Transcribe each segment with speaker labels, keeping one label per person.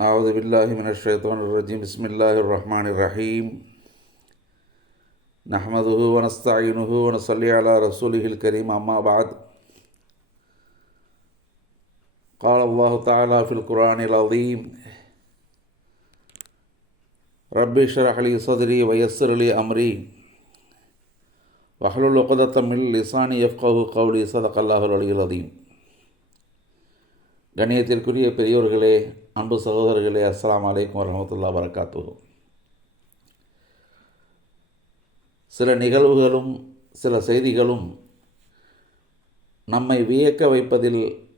Speaker 1: أعوذ بالله من الشيطان الرجيم بسم الله الرحمن الرحيم نحمده ونستعينه ونصلي على رسوله الكريم أما بعد قال الله تعالى في القرآن العظيم رب اشرح لي صدري ويسر لي أمري واحلل عقدة من لساني يفقه قولي صدق الله العلي العظيم கண்ணியத்திற்குரிய பெரியோர்களே அன்பு சகோதரர்களே அஸ்லாம் அலைக்கும் வரமத்துல்லா வரகாத்து சில நிகழ்வுகளும் சில செய்திகளும் நம்மை வியக்க வைப்பதில்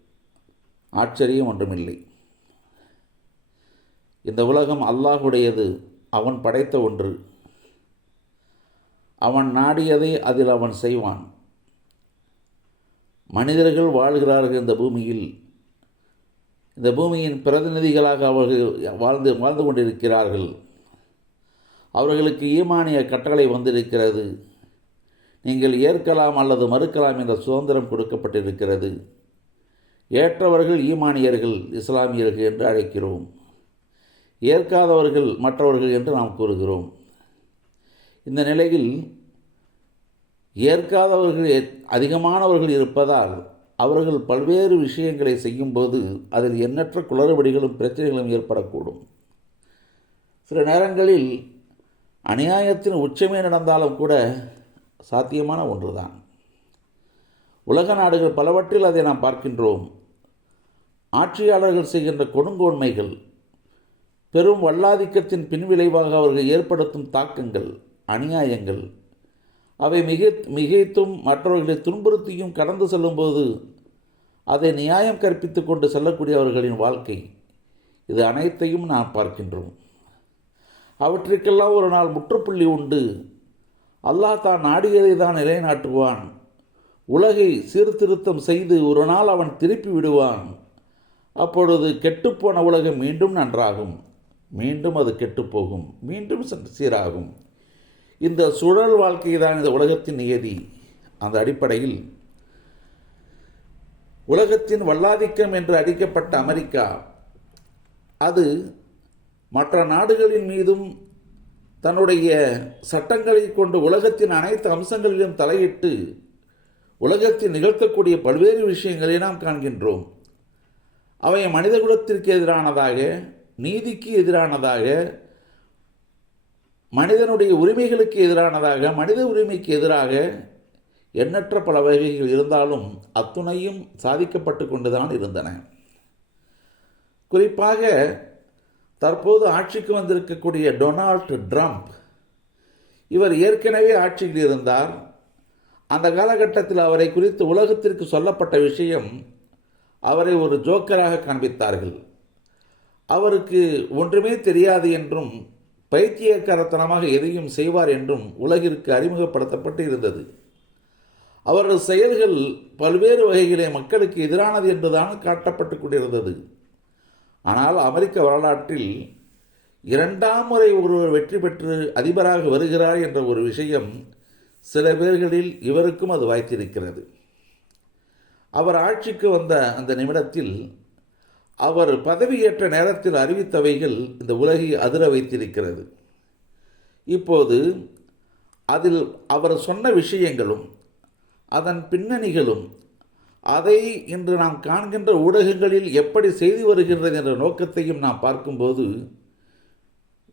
Speaker 1: ஆச்சரியம் ஒன்றுமில்லை. இந்த உலகம் அல்லாஹுடையது அவன் படைத்த ஒன்று. அவன் நாடியதை அதில் அவன் செய்வான். மனிதர்கள் வாழ்கிறார்கள் இந்த பூமியில் இந்த பூமியின் பிரதிநிதிகளாக அவர்கள் வாழ்ந்து வாழ்ந்து கொண்டிருக்கிறார்கள். அவர்களுக்கு ஈமானிய கட்டளை வந்திருக்கிறது. நீங்கள் ஏற்கலாம் அல்லது மறுக்கலாம் என்ற சுதந்திரம் கொடுக்கப்பட்டிருக்கிறது. ஏற்றவர்கள் ஈமானியர்கள் இஸ்லாமியர்கள் என்று அழைக்கிறோம். ஏற்காதவர்கள் மற்றவர்கள் என்று நாம் கூறுகிறோம். இந்த நிலையில் ஏற்காதவர்கள் அதிகமானவர்கள் இருப்பதால் அவர்கள் பல்வேறு விஷயங்களை செய்யும்போது அதில் எண்ணற்ற குளறுபடிகளும் பிரச்சனைகளும் ஏற்படக்கூடும். சில நேரங்களில் அநியாயத்தின் உச்சமே நடந்தாலும் கூட சாத்தியமான ஒன்றுதான். உலக நாடுகள் பலவற்றில் அதை நாம் பார்க்கின்றோம். ஆட்சியாளர்கள் செய்கின்ற கொடுங்கோன்மைகள் பெரும் வல்லாதிக்கத்தின் பின்விளைவாக அவர்கள் ஏற்படுத்தும் தாக்கங்கள் அநியாயங்கள் அவை மிக மிகைத்தும் மற்றவர்களை துன்புறுத்தியும் கடந்து செல்லும்போது அதை நியாயம் கற்பித்து கொண்டு செல்லக்கூடியவர்களின் வாழ்க்கை. இது அனைத்தையும் நாம் பார்க்கின்றோம். அவற்றிற்கெல்லாம் ஒரு நாள் முற்றுப்புள்ளி உண்டு. அல்லாஹ் தான் நாடியதை தான் நிலைநாட்டுவான். உலகை சீர்திருத்தம் செய்து ஒரு நாள் அவன் திருப்பி விடுவான். அப்பொழுது கெட்டுப்போன உலகம் மீண்டும் நன்றாகும். மீண்டும் அது கெட்டுப்போகும். மீண்டும் சீராகும். இந்த சுழல் வாழ்க்கை தான் இந்த உலகத்தின் நியதி. அந்த அடிப்படையில் உலகத்தின் வல்லாதிக்கம் என்று அடிக்கப்பட்ட அமெரிக்கா அது மற்ற நாடுகளின் மீதும் தன்னுடைய சட்டங்களை கொண்டு உலகத்தின் அனைத்து அம்சங்களிலும் தலையிட்டு உலகத்தில் நிகழ்த்தக்கூடிய பல்வேறு விஷயங்களை நாம் காண்கின்றோம். அவை மனிதகுலத்திற்கு எதிரானதாக நீதிக்கு எதிரானதாக மனிதனுடைய உரிமைகளுக்கு எதிரானதாக மனித உரிமைக்கு எதிராக எண்ணற்ற பல வகைகள் இருந்தாலும் அத்துணையும் சாதிக்கப்பட்டு கொண்டுதான் இருந்தன. குறிப்பாக தற்போது ஆட்சிக்கு வந்திருக்கக்கூடிய டொனால்ட் ட்ரம்ப் இவர் ஏற்கனவே ஆட்சியில் இருந்தார். அந்த காலகட்டத்தில் அவரை குறித்து உலகத்திற்கு சொல்லப்பட்ட விஷயம் அவரை ஒரு ஜோக்கராக காண்பித்தார்கள். அவருக்கு ஒன்றுமே தெரியாது என்றும் பைத்தியக்காரத்தனமாக எதையும் செய்வார் என்றும் உலகிற்கு அறிமுகப்படுத்தப்பட்டு இருந்தது. அவரது செயல்கள் பல்வேறு வகைகளே மக்களுக்கு எதிரானது என்றுதான் காட்டப்பட்டு கொண்டிருந்தது. ஆனால் அமெரிக்க வரலாற்றில் இரண்டாம் முறை ஒருவர் வெற்றி பெற்று அதிபராக வருகிறார் என்ற ஒரு விஷயம் சில பேர்களில் இவருக்கும் அது வாய்த்திருக்கிறது. அவர் ஆட்சிக்கு வந்த அந்த நிமிடத்தில் அவர் பதவியேற்ற நேரத்தில் அறிவித்தவைகள் இந்த உலகை அதிர வைத்திருக்கிறது. இப்போது அதில் அவர் சொன்ன விஷயங்களும் அதன் பின்னணிகளும் அதை இன்று நாம் காண்கின்ற ஊடகங்களில் எப்படி செய்து வருகின்றது என்ற நோக்கத்தையும் நாம் பார்க்கும்போது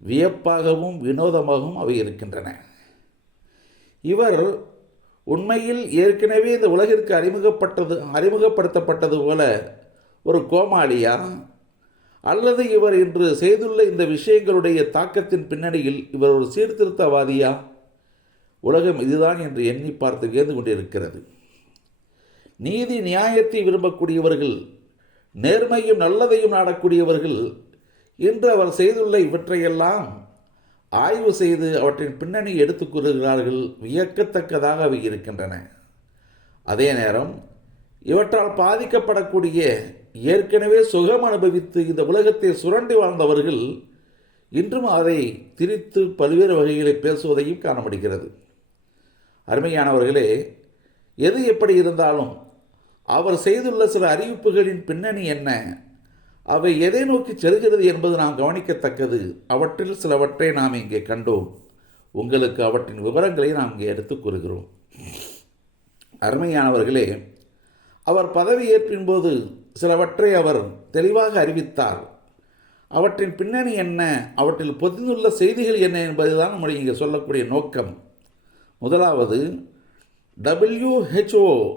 Speaker 1: வியப்பாகவும் வினோதமாகவும் அவை இருக்கின்றன. இவர் உண்மையில் ஏற்கனவே இந்த உலகிற்கு அறிமுகப்பட்டது அறிமுகப்படுத்தப்பட்டது போல ஒரு கோமாளியா அல்லது இவர் இன்று செய்துள்ள இந்த விஷயங்களுடைய தாக்கத்தின் பின்னணியில் இவர் ஒரு சீர்திருத்தவாதியா? உலகம் இதுதான் என்று எண்ணி பார்த்து கேந்து கொண்டிருக்கிறது நீதி நியாயத்தை விரும்பக்கூடியவர்கள் நேர்மையும் நல்லதையும் நாடக்கூடியவர்கள் இன்று அவர் செய்துள்ள இவற்றையெல்லாம் ஆய்வு செய்து அவற்றின் பின்னணி எடுத்துக்கொள்கிறார்கள் வியக்கத்தக்கதாக அவை இருக்கின்றன. அதே நேரம் இவற்றால் பாதிக்கப்படக்கூடிய ஏற்கனவே சுகம் அனுபவித்து இந்த உலகத்தை சுரண்டி வாழ்ந்தவர்கள் இன்றும் அதை திரித்து பல்வேறு வகைகளை பேசுவதையும் காண முடிகிறது அருமையானவர்களே எது எப்படி இருந்தாலும் அவர் செய்துள்ள சில அறிவிப்புகளின் பின்னணி என்ன? அவை எதை நோக்கி செல்கிறது என்பது நாம் கவனிக்கத்தக்கது. அவற்றில் சிலவற்றை நாம் இங்கே கண்டோம். உங்களுக்கு அவற்றின் விவரங்களை நாம் இங்கே எடுத்துக் கூறுகிறோம். அருமையானவர்களே அவர் பதவியேற்பின் போது சிலவற்றை அவர் தெளிவாக அறிவித்தார். அவற்றின் பின்னணி என்ன? அவற்றில் பொதிந்துள்ள செய்திகள் என்ன என்பதுதான் நம்முடைய இங்கே சொல்லக்கூடிய நோக்கம். முதலாவது டபிள்யூஹெச்ஓ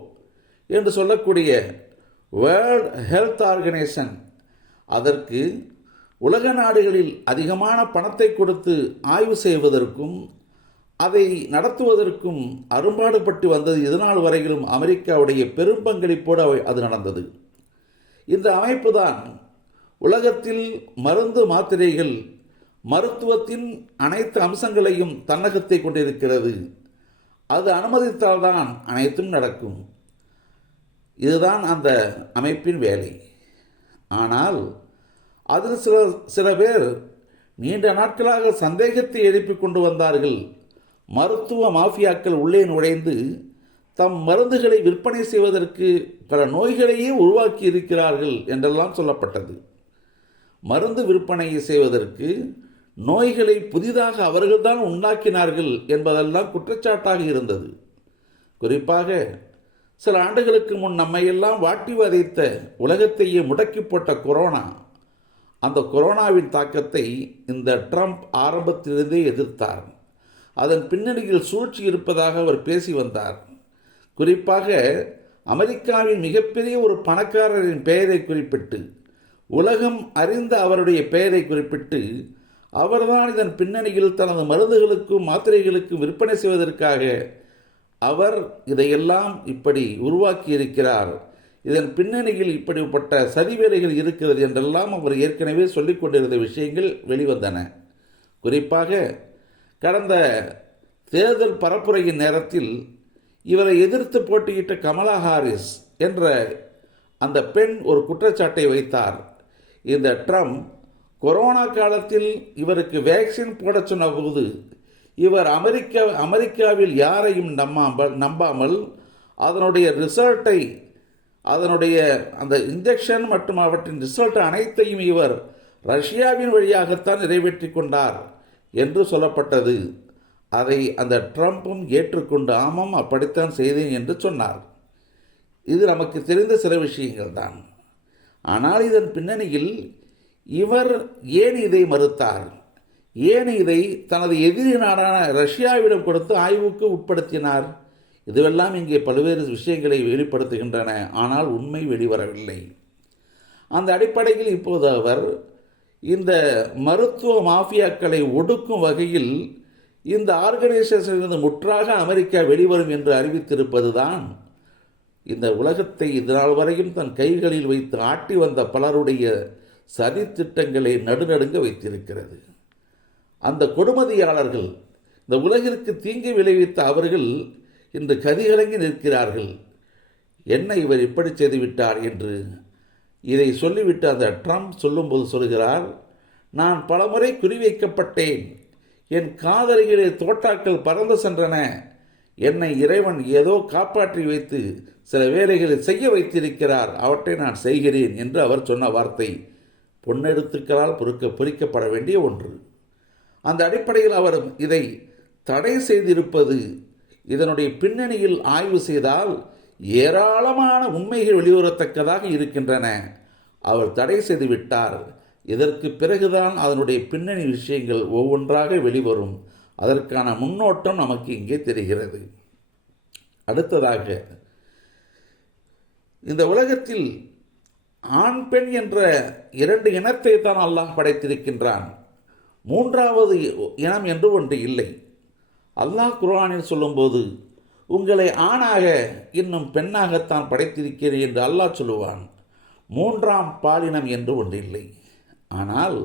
Speaker 1: என்று சொல்லக்கூடிய வேர்ல்ட் ஹெல்த் ஆர்கனைசேஷன் அதற்கு உலக நாடுகளில் அதிகமான பணத்தை கொடுத்து ஆய்வு செய்வதற்கும் அதை நடத்துவதற்கும் அரும்பாடுபட்டு வந்தது இதனால் வரையிலும் அமெரிக்காவுடைய பெரும் பங்களிப்போடு அவை- அது நடந்தது. இந்த அமைப்பு தான் உலகத்தில் மருந்து மாத்திரைகள் மருத்துவத்தின் அனைத்து அம்சங்களையும் தன்னகத்தை கொண்டிருக்கிறது. அது அனுமதித்தால்தான் அனைத்தும் நடக்கும். இதுதான் அந்த அமைப்பின் வேலை. ஆனால் அதில் சில சில பேர் நீண்ட நாட்களாக சந்தேகத்தை எழுப்பி கொண்டு வந்தார்கள். மருத்துவ மாஃபியாக்கள் உள்ளே நுழைந்து தம் மருந்துகளை விற்பனை செய்வதற்கு பல நோய்களையே உருவாக்கி இருக்கிறார்கள் என்றெல்லாம் சொல்லப்பட்டது. மருந்து விற்பனையை செய்வதற்கு நோய்களை புதிதாக அவர்கள்தான் உண்டாக்கினார்கள் என்பதெல்லாம் குற்றச்சாட்டாக இருந்தது. குறிப்பாக சில ஆண்டுகளுக்கு முன் நம்மையெல்லாம் வாட்டி வதைத்த உலகத்தையே முடக்கி போட்ட கொரோனா அந்த கொரோனாவின் தாக்கத்தை இந்த ட்ரம்ப் ஆரம்பத்திலிருந்தே எதிர்த்தார். அதன் பின்னணியில் சூழ்ச்சி இருப்பதாக அவர் பேசி வந்தார். குறிப்பாக அமெரிக்காவின் மிகப்பெரிய ஒரு பணக்காரரின் பெயரை குறிப்பிட்டு உலகம் அறிந்த அவருடைய பெயரை குறிப்பிட்டு அவர்தான் இதன் பின்னணியில் தனது மருந்துகளுக்கும் மாத்திரைகளுக்கும் விற்பனை செய்வதற்காக அவர் இதையெல்லாம் இப்படி உருவாக்கி இருக்கிறார் இதன் பின்னணியில் இப்படிப்பட்ட சதிவேலைகள் இருக்கிறது என்றெல்லாம் அவர் ஏற்கனவே சொல்லிக் கொண்டிருந்த விஷயங்கள் வெளிவந்தன. குறிப்பாக கடந்த தேர்தல் பரப்புரையின் நேரத்தில் இவரை எதிர்த்து போட்டியிட்ட கமலா ஹாரிஸ் என்ற அந்த பெண் ஒரு குற்றச்சாட்டை வைத்தார். இந்த ட்ரம்ப் கொரோனா காலத்தில் இவருக்கு வேக்சின் போடச் சொன்னபோது இவர் அமெரிக்கா அமெரிக்காவில் யாரையும் நம்பாமல் நம்பாமல் அதனுடைய ரிசல்ட்டை அதனுடைய அந்த இன்ஜெக்ஷன் மற்றும் அவற்றின் ரிசல்ட் அனைத்தையும் இவர் ரஷ்யாவின் வழியாகத்தான் நிறைவேற்றி கொண்டார் என்று சொல்லப்பட்டது. அதை அந்த ட்ரம்ப்பும் ஏற்றுக்கொண்டு ஆமாம் அப்படித்தான் செய்தேன் என்று சொன்னார். இது நமக்கு தெரிந்த சில விஷயங்கள் தான் ஆனால் இதன் பின்னணியில் இவர் ஏன் இதை மறுத்தார்? ஏன் இதை தனது எதிரி நாடான ரஷ்யாவிடம் கொடுத்து ஆய்வுக்கு உட்படுத்தினார்? இதுவெல்லாம் இங்கே பல்வேறு விஷயங்களை வெளிப்படுத்துகின்றன ஆனால் உண்மை வெளிவரவில்லை. அந்த அடிப்படையில் இப்போது அவர் இந்த மருத்துவ மாஃபியாக்களை ஒடுக்கும் வகையில் இந்த ஆர்கனைசேஷனிலிருந்து முற்றாக அமெரிக்கா வெளிவரும் என்று அறிவித்திருப்பது தான் இந்த உலகத்தை இதனால் வரையும் தன் கைகளில் வைத்து ஆட்டி வந்த பலருடைய சதித்திட்டங்களை நடுநடுங்க வைத்திருக்கிறது. அந்த கொடுமதியாளர்கள் இந்த உலகிற்கு தீங்கு விளைவித்த அவர்கள் இன்று கதிகலங்கி நிற்கிறார்கள். என்ன இவர் இப்படி செய்துவிட்டார் என்று இதை சொல்லிவிட்டு அந்த ட்ரம்ப் சொல்லும்போது சொல்கிறார் நான் பலமுறை குறிவைக்கப்பட்டேன். என் காதலிகளே தோட்டாக்கள் பறந்து சென்றன. என்னை இறைவன் ஏதோ காப்பாற்றி வைத்து சில வேலைகளை செய்ய வைத்திருக்கிறார். அவற்றை நான் செய்கிறேன் என்று அவர் சொன்ன வார்த்தை பொன்னெழுத்துக்களால் பொறுக்க பொறிக்கப்பட வேண்டிய ஒன்று. அந்த அடிப்படையில் அவர் இதை தடை செய்திருப்பது இதனுடைய பின்னணியில் ஆய்வு செய்தால் ஏராளமான உண்மைகள் வெளிவரத்தக்கதாக இருக்கின்றன. அவர் தடை செய்து விட்டார் இதற்கு பிறகுதான் அதனுடைய பின்னணி விஷயங்கள் ஒவ்வொன்றாக வெளிவரும். அதற்கான முன்னோட்டம் நமக்கு இங்கே தெரிகிறது. அடுத்ததாக இந்த உலகத்தில் ஆண் பெண் என்ற இரண்டு இனத்தை தான் அல்லாஹ் படைத்திருக்கின்றான். மூன்றாவது இனம் என்று ஒன்று இல்லை. அல்லாஹ் குரானில் சொல்லும்போது உங்களை ஆணாக இன்னும் பெண்ணாகத்தான் படைத்திருக்கிறேன் என்று அல்லாஹ் சொல்லுவான். மூன்றாம் பாலினம் என்று ஒன்று இல்லை. ஆனால்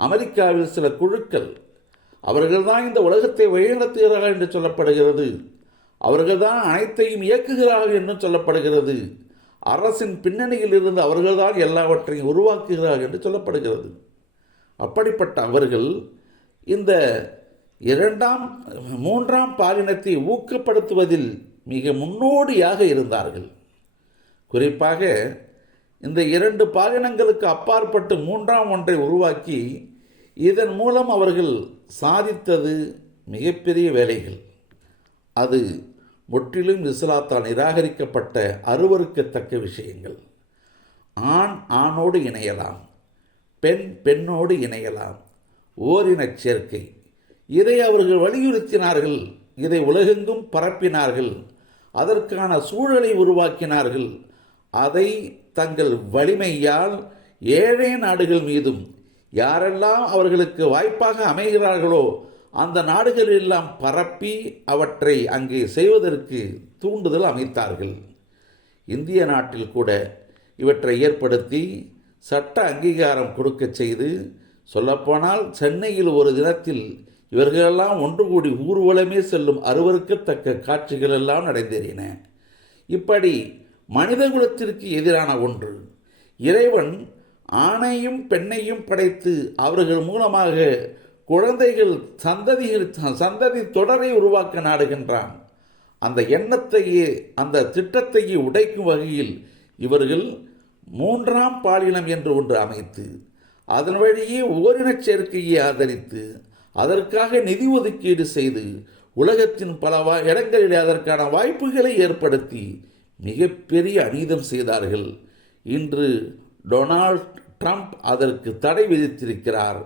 Speaker 1: அமெரிக்காவில் சில குழுக்கள் அவர்கள்தான் இந்த உலகத்தை வழிநடத்துகிறார்கள் என்று சொல்லப்படுகிறது. அவர்கள்தான் அனைத்தையும் இயக்குகிறார்கள் என்றும் சொல்லப்படுகிறது. அரசின் பின்னணியில் இருந்து அவர்கள்தான் எல்லாவற்றையும் உருவாக்குகிறார்கள் என்று சொல்லப்படுகிறது. அப்படிப்பட்ட அவர்கள் இந்த இரண்டாம் மூன்றாம் பாலினத்தை ஊக்கப்படுத்துவதில் மிக முன்னோடியாக இருந்தார்கள். குறிப்பாக இந்த இரண்டு பாலினங்களுக்கு அப்பாற்பட்டு மூன்றாம் ஒன்றை உருவாக்கி இதன் மூலம் அவர்கள் சாதித்தது மிகப்பெரிய வேலைகள். அது முற்றிலும் இஸ்லாத்தால் நிராகரிக்கப்பட்ட அருவருக்கத்தக்க விஷயங்கள். ஆண் ஆணோடு இணையலாம் பெண் பெண்ணோடு இணையலாம். ஓரினச் சேர்க்கை. இதை அவர்கள் வலியுறுத்தினார்கள் இதை உலகெங்கும் பரப்பினார்கள் அதற்கான சூழலை உருவாக்கினார்கள். அதை தங்கள் வலிமையால் ஏழை நாடுகள் மீதும் யாரெல்லாம் அவர்களுக்கு வாய்ப்பாக அமைகிறார்களோ அந்த நாடுகளெல்லாம் பரப்பி அவற்றை அங்கே செய்வதற்கு தூண்டுதல் அமைத்தார்கள். இந்திய நாட்டில் கூட இவற்றை ஏற்படுத்தி சட்ட அங்கீகாரம் கொடுக்கச் செய்து சொல்லப்போனால் சென்னையில் ஒரு தினத்தில் இவர்களெல்லாம் ஒன்று கூடி ஊர்வலமே செல்லும் அருவருக்கத்தக்க காட்சிகள் எல்லாம் நடந்தேறின இப்படி மனிதகுலத்திற்கு எதிரான ஒன்று. இறைவன் ஆணையும் பெண்ணையும் படைத்து அவர்கள் மூலமாக குழந்தைகள் சந்ததிகள் சந்ததி தொடரை உருவாக்க நாடுகின்றான். அந்த எண்ணத்தையே அந்த திட்டத்தையே உடைக்கும் வகையில் இவர்கள் மூன்றாம் பாலினம் என்று ஒன்று அமைத்து அதன் வழியே ஓரினச் சேர்க்கையை ஆதரித்து அதற்காக நிதி ஒதுக்கீடு செய்து உலகத்தின் பல வா இடங்களிலே அதற்கான வாய்ப்புகளை ஏற்படுத்தி மிகப்பெரிய அநீதம் செய்தார்கள். இன்று டொனால்ட் ட்ரம்ப் அதற்கு தடை விதித்திருக்கிறார்.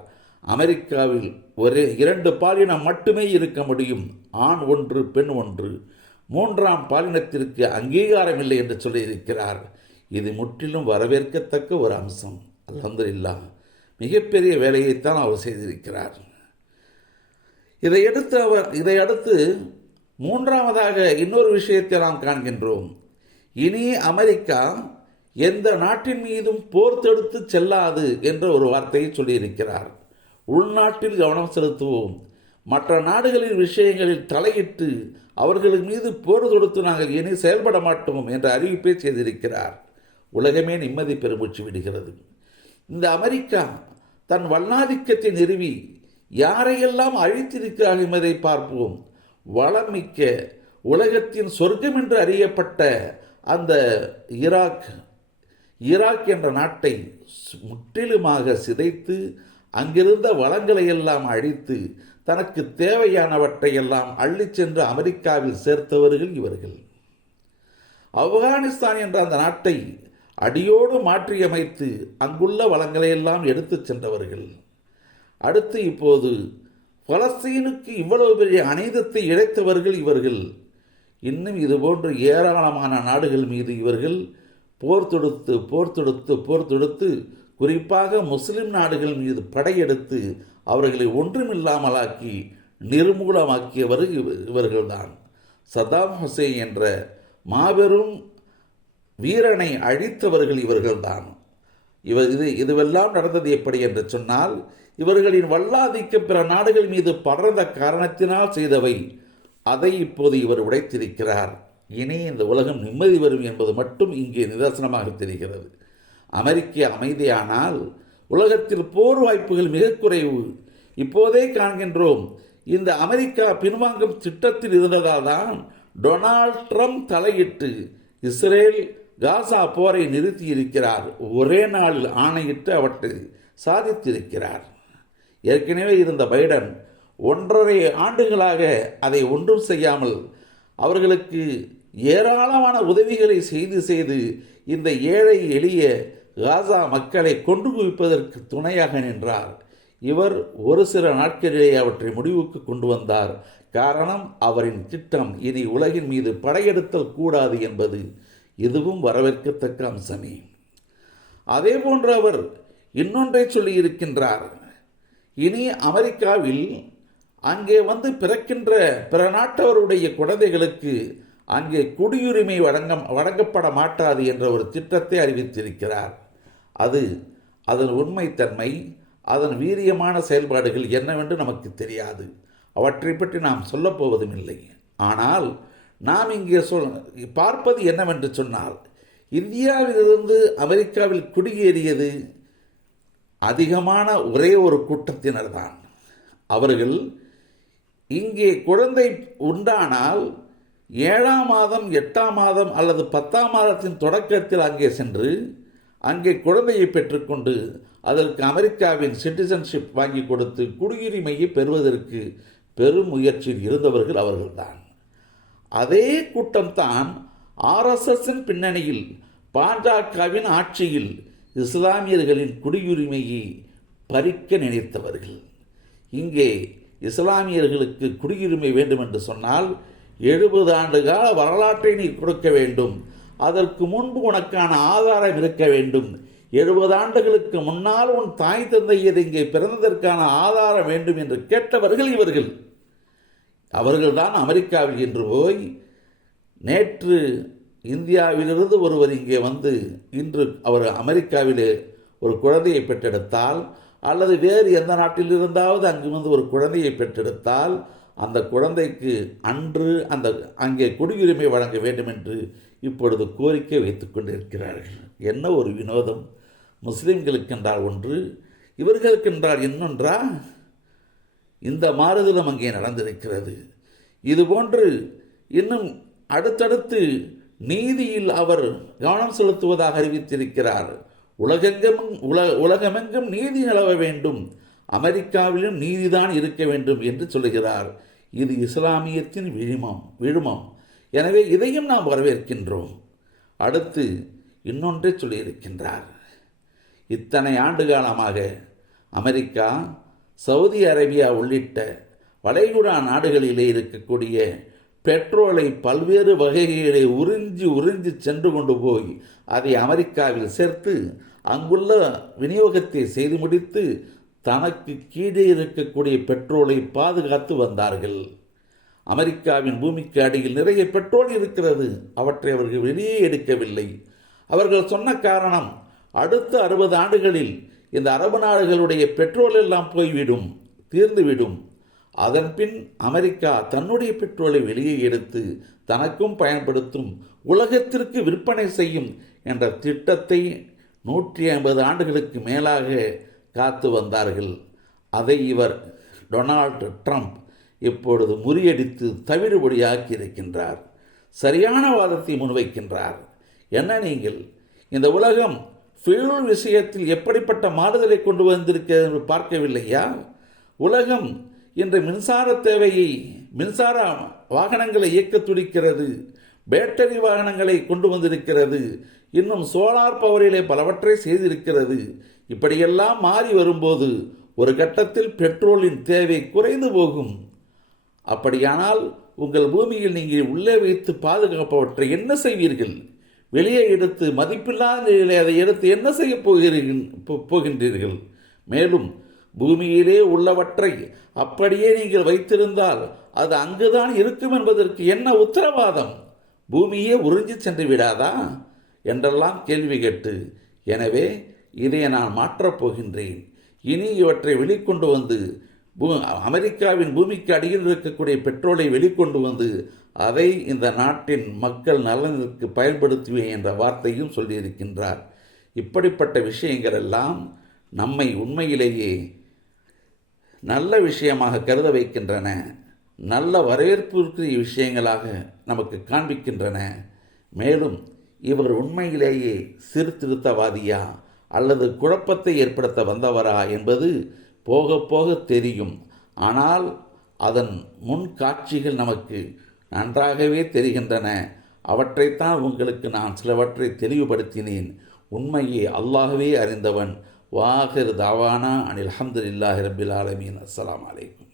Speaker 1: அமெரிக்காவில் ஒரே இரண்டு பாலினம் மட்டுமே இருக்க முடியும். ஆண் ஒன்று பெண் ஒன்று. மூன்றாம் பாலினத்திற்கு அங்கீகாரம் இல்லை என்று சொல்லியிருக்கிறார். இது முற்றிலும் வரவேற்கத்தக்க ஒரு அம்சம். அல்ஹம்துலில்லா. மிகப்பெரிய வேலையைத்தான் அவர் செய்திருக்கிறார். இதையடுத்து அவர் இதையடுத்து மூன்றாவதாக இன்னொரு விஷயத்தை நாம் காண்கின்றோம். இனி அமெரிக்கா எந்த நாட்டின் மீதும் போர் தொடுத்து செல்லாது என்ற ஒரு வார்த்தையை சொல்லியிருக்கிறார். உள்நாட்டில் கவனம் செலுத்துவோம். மற்ற நாடுகளின் விஷயங்களில் தலையிட்டு அவர்கள் மீது போர் தொடுத்து நாங்கள் இனி செயல்பட மாட்டோம் என்ற அறிவிப்பை செய்திருக்கிறார். உலகமே நிம்மதி பெருமூச்சு விடுகிறது. இந்த அமெரிக்கா தன் வல்லாதிக்கத்தை நிறுவி யாரையெல்லாம் அழித்திருக்கிறார் என்பதை பார்ப்போம். வளமிக்க உலகத்தின் சொர்க்கம் என்று அறியப்பட்ட அந்த ஈராக் ஈராக் என்ற நாட்டை முற்றிலுமாக சிதைத்து அங்கிருந்த வளங்களை எல்லாம் அழித்து தனக்கு தேவையானவற்றையெல்லாம் அள்ளிச் சென்று அமெரிக்காவில் சேர்த்தவர்கள் இவர்கள். ஆப்கானிஸ்தான் என்ற அந்த நாட்டை அடியோடு மாற்றியமைத்து அங்குள்ள வளங்களை எல்லாம் எடுத்துச் சென்றவர்கள். அடுத்து இப்போது பலஸ்தீனுக்கு இவ்வளவு பெரிய அநீதத்தை இழைத்தவர்கள் இவர்கள். இன்னும் இதுபோன்று ஏராளமான நாடுகள் மீது இவர்கள் போர் தொடுத்து போர் தொடுத்து போர் தொடுத்து குறிப்பாக முஸ்லிம் நாடுகள் மீது படையெடுத்து அவர்களை ஒன்றுமில்லாமலாக்கி நிர்மூலமாக்கியவர்கள் இவர்கள்தான். சதாம் ஹுசேன் என்ற மாபெரும் வீரனை அழித்தவர்கள் இவர்கள்தான். இவர் இது இதுவெல்லாம் நடந்தது எப்படி என்று சொன்னால் இவர்களின் வல்லாதிக்க பிற நாடுகள் மீது படர்ந்த காரணத்தினால் செய்தவை. அதை இப்போது இவர் உடைத்திருக்கிறார். இனி இந்த உலகம் நிம்மதி வரும் என்பது மட்டும் இங்கே நிதர்சனமாக தெரிகிறது. அமெரிக்க அமைதியானால் உலகத்தில் போர் வாய்ப்புகள் மிக குறைவு. இப்போதே காண்கின்றோம் இந்த அமெரிக்கா பின்வாங்கும் திட்டத்தில் இருந்ததால் தான் டொனால்ட் ட்ரம்ப் தலையிட்டு இஸ்ரேல் காசா போரை நிறுத்தி இருக்கிறார் ஒரே நாளில் ஆணையிட்டு அவற்றை சாதித்திருக்கிறார். ஏற்கனவே இருந்த பைடன் ஒன்றரை ஆண்டுகளாக அதை ஒன்றும் செய்யாமல் அவர்களுக்கு ஏராளமான உதவிகளை செய்து செய்து இந்த ஏழை எளிய காசா மக்களை கொண்டு குவிப்பதற்கு துணையாக நின்றார். இவர் ஒரு சில நாட்களிலே அவற்றை முடிவுக்கு கொண்டு வந்தார். காரணம் அவரின் திட்டம் இனி உலகின் மீது படையெடுத்தல் கூடாது என்பது இதுவும் வரவேற்கத்தக்க அம்சமே. அதே போன்று அவர் இன்னொன்றை சொல்லியிருக்கின்றார். இனி அமெரிக்காவில் அங்கே வந்து பிறக்கின்ற பிற நாட்டவருடைய குழந்தைகளுக்கு அங்கே குடியுரிமை வழங்க வழங்கப்பட மாட்டாது என்ற ஒரு திட்டத்தை அறிவித்திருக்கிறார். அது அதன் உண்மைத்தன்மை அதன் வீரியமான செயல்பாடுகள் என்னவென்று நமக்கு தெரியாது. அவற்றை பற்றி நாம் சொல்லப்போவதும் இல்லை ஆனால் நாம் இங்கே சொல் பார்ப்பது என்னவென்று சொன்னால் இந்தியாவிலிருந்து அமெரிக்காவில் குடியேறியது அதிகமான ஒரே ஒரு கூட்டத்தினர் தான் அவர்கள் இங்கே குழந்தை உண்டானால் ஏழாம் மாதம் எட்டாம் மாதம் அல்லது பத்தாம் மாதத்தின் தொடக்கத்தில் அங்கே சென்று அங்கே குழந்தையை பெற்றுக்கொண்டு அதற்கு அமெரிக்காவின் சிட்டிசன்ஷிப் வாங்கி கொடுத்து குடியுரிமையை பெறுவதற்கு பெரும் முயற்சியில் இருந்தவர்கள் அவர்கள்தான். அதே கூட்டம்தான் ஆர்எஸ்எஸ்ஸின் பின்னணியில் பாஜகவின் ஆட்சியில் இஸ்லாமியர்களின் குடியுரிமையை பறிக்க நினைத்தவர்கள். இங்கே இஸ்லாமியர்களுக்கு குடியுரிமை வேண்டும் என்று சொன்னால் எழுபது ஆண்டு கால வரலாற்றை நீ கொடுக்க வேண்டும். அதற்கு முன்பு உனக்கான ஆதாரம் இருக்க வேண்டும். எழுபது ஆண்டுகளுக்கு முன்னால் உன் தாய் தந்தையர் இங்கே பிறந்ததற்கான ஆதாரம் வேண்டும் என்று கேட்டவர்கள் இவர்கள். அவர்கள்தான் அமெரிக்காவில் இன்று போய் நேற்று இந்தியாவிலிருந்து ஒருவர் இங்கே வந்து இன்று அவர் அமெரிக்காவிலே ஒரு குழந்தையை பெற்றெடுத்தால் அல்லது வேறு எந்த நாட்டில் இருந்தாவது அங்கு வந்து ஒரு குழந்தையை பெற்றெடுத்தால் அந்த குழந்தைக்கு அன்று அந்த அங்கே குடியுரிமை வழங்க வேண்டும் என்று இப்பொழுது கோரிக்கை வைத்து கொண்டிருக்கிறார்கள். என்ன ஒரு வினோதம்? முஸ்லீம்களுக்கென்றால் ஒன்று இவர்களுக்கென்றால் இன்னொன்றா? இந்த மாறுதலும் அங்கே நடந்திருக்கிறது. இதுபோன்று இன்னும் அடுத்தடுத்து நீதியில் அவர் கவனம் செலுத்துவதாக அறிவித்திருக்கிறார். உலகெங்கும் உல உலகமெங்கும் நீதி நிலவ வேண்டும். அமெரிக்காவிலும் நீதிதான் இருக்க வேண்டும் என்று சொல்லுகிறார். இது இஸ்லாமியத்தின் விழுமம் விழுமம். எனவே இதையும் நாம் வரவேற்கின்றோம். அடுத்து இன்னொன்றை சொல்லியிருக்கின்றார். இத்தனை ஆண்டு காலமாக அமெரிக்கா சவுதி அரேபியா உள்ளிட்ட வளைகுடா நாடுகளிலே இருக்கக்கூடிய பெட்ரோலை பல்வேறு வகைகளை உறிஞ்சி உறிஞ்சி சென்று கொண்டு போய் அதை அமெரிக்காவில் சேர்த்து அங்குள்ள விநியோகத்தை செய்து முடித்து தனக்கு கீழே இருக்கக்கூடிய பெட்ரோலை பாதுகாத்து வந்தார்கள். அமெரிக்காவின் பூமிக்கு அடியில் நிறைய பெட்ரோல் இருக்கிறது. அவற்றை அவர்கள் வெளியே எடுக்கவில்லை. அவர்கள் சொன்ன காரணம் அடுத்த அறுபது ஆண்டுகளில் இந்த அரபு நாடுகளுடைய பெட்ரோல் எல்லாம் போய்விடும் தீர்ந்துவிடும். அதன்பின் அமெரிக்கா தன்னுடைய பெட்ரோலை வெளியே எடுத்து தனக்கும் பயன்படுத்தும் உலகத்திற்கு விற்பனை செய்யும் என்ற திட்டத்தை நூற்றி ஐம்பது ஆண்டுகளுக்கு மேலாக காத்து வந்தார்கள். அதை இவர் டொனால்டு ட்ரம்ப் இப்பொழுது முறியடித்து தவிடுபடியாக்கி இருக்கின்றார் சரியான வாதத்தை முன்வைக்கின்றார். என்ன நீங்கள்? இந்த உலகம் ஃபியூல் விஷயத்தில் எப்படிப்பட்ட மாறுதலை கொண்டு வந்திருக்கிறது என்று பார்க்கவில்லையா? உலகம் இன்று மின்சார தேவையை மின்சார வாகனங்களை இயக்க துடிக்கிறது பேட்டரி வாகனங்களை கொண்டு வந்திருக்கிறது இன்னும் சோலார் பவரிலே பலவற்றை செய்திருக்கிறது. இப்படியெல்லாம் மாறி வரும்போது ஒரு கட்டத்தில் பெட்ரோலின் தேவை குறைந்து போகும். அப்படியானால் உங்கள் பூமியில் நீங்கள் உள்ளே வைத்து பாதுகாப்பவற்றை என்ன செய்வீர்கள்? வெளியே எடுத்து மதிப்பில்லாத நிலையில் அதை எடுத்து என்ன செய்ய போகிறீர்கள் போகின்றீர்கள்? மேலும் பூமியிலே உள்ளவற்றை அப்படியே நீங்கள் வைத்திருந்தால் அது அங்குதான் இருக்கும் என்பதற்கு என்ன உத்தரவாதம்? பூமியே உறிஞ்சி சென்று விடாதா? என்றெல்லாம் கேள்வி கேட்டு எனவே இதை நான் மாற்றப் போகின்றேன். இனி இவற்றை வெளிக்கொண்டு வந்து பூ அமெரிக்காவின் பூமிக்கு அடியில் இருக்கக்கூடிய பெட்ரோலை வெளிக்கொண்டு வந்து அதை இந்த நாட்டின் மக்கள் நலனுக்கு பயன்படுத்துவேன் என்ற வார்த்தையும் சொல்லியிருக்கின்றார். இப்படிப்பட்ட விஷயங்கள் எல்லாம் நம்மை உண்மையிலேயே நல்ல விஷயமாக கருத வைக்கின்றன. நல்ல வரவேற்புக்குரிய விஷயங்களாக நமக்கு காண்பிக்கின்றன. மேலும் இவர் உண்மையிலேயே சீர்திருத்தவாதியா அல்லது குழப்பத்தை ஏற்படுத்த வந்தவரா என்பது போக போக தெரியும். ஆனால் அதன் முன் காட்சிகள் நமக்கு நன்றாகவே தெரிகின்றன. அவற்றைத்தான் உங்களுக்கு நான் சிலவற்றை தெளிவுபடுத்தினேன். உண்மையை அல்லாகவே அறிந்தவன். வாஹிர் தாவானா அனில் அஹமதுல்லாஹி ரபில் ஆலமீன். அஸ்லாம் அலைக்கும்.